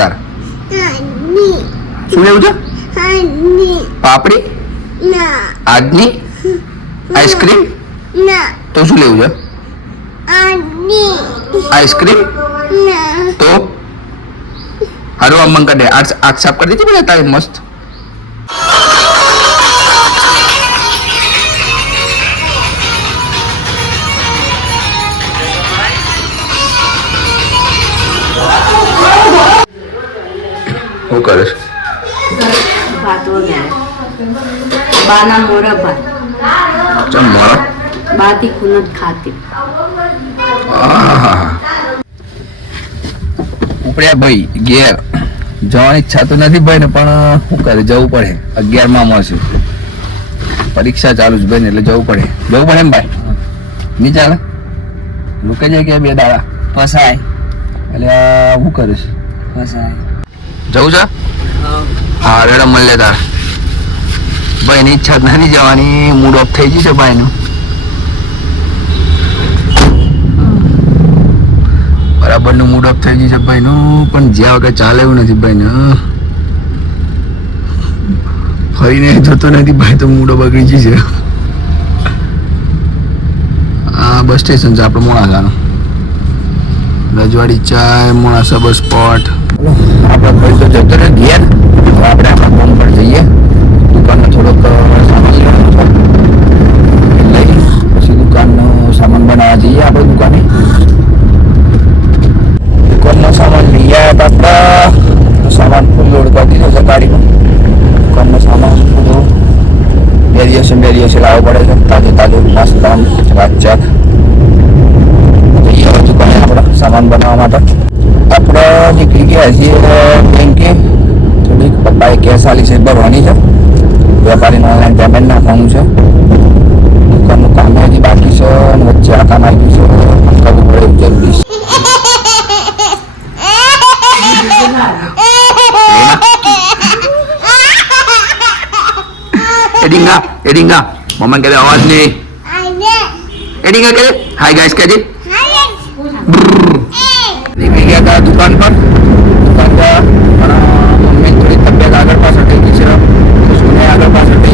તાર શું લેવું છે? પાપડી? આજની આઈસ્ક્રીમ? તો શું લેવું છે? આઈસ્ક્રીમ? તો હારું આમ મંગ દે આંખ સાફ કરી દીધી પેલા તારી મસ્ત. શું કરે છે? ભાત વગેરે બાના મોરા ભાત ચમ મોરા બાતી ખુનત ખાતી ઉપડ્યા ભાઈ ઘેર જવાની ઈચ્છા તો નથી ભાઈ ને પણ શું કરે જવું પડે. 11માં મળશે પરીક્ષા ચાલુ છે ભાઈ ને એટલે જવું પડે એમ ભાઈ. નહીં ચાલે રૂકે જાય કે 2 દાડા ફસાય એટલે શું કરે છે? ફસાય જવું છે? હા રેડા મળે તાર ભાઈ ની ઈચ્છા નથી જવાની મૂડ ઓફ થઈ ગઈ છે ભાઈ નું. બરાબર નું મૂડ ઓફ થઈ ગયું છે ભાઈ નું પણ જ્યાં વગર ચાલે એવું નથી ભાઈ ને. ફરીને જતો નથી ભાઈ તો મૂડો બગડી ગઈ છે. આ બસ સ્ટેશન છે આપણું મોડાસાનું રજવાડી ચાય મોડાસા બસ સ્પોટ. આપણા ભાઈ તો જતો રહે ઘેર. આપણે આપણા ફોન પર જઈએ દુકાનનો થોડોક સામાન લેવાનો લઈ પછી દુકાનનો સામાન બનાવવા જઈએ. આપણે દુકાને દુકાનનો સામાન લઈ આવ્યા આપણા સામાન ફૂલ લોડ કરી દીધો છે ગાડીમાં. દુકાનનો સામાન બધું 2 દિવસે લાવવો પડે છે તાજું મસ્ત આમ વાંચા જઈએ દુકાને આપણા સામાન બનાવવા માટે. આપણે નીકળી ગયા છીએ બેંકે. થોડીક પપ્પાએ કેશ આલી છે ભરવાની છે. વેપારીને ઓનલાઈન પેમેન્ટ નાખવાનું છે. દુકાનનું કામ હજી બાકી છે અને વચ્ચે આ કામ આવ્યું છે કરવું પડે એવું જરૂરી છે. એડિંગા મમ્મા કહે અવાજ નહીં. એડિંગા કહે હાય ગાઈસ કહે નીકળી ગયા હતા દુકાન પર. દુકાન પર પણ મમ્મી થોડી તબિયત આગળ પાછળ થઈ ગઈ છે. સુને આગળ પાછળ થઈ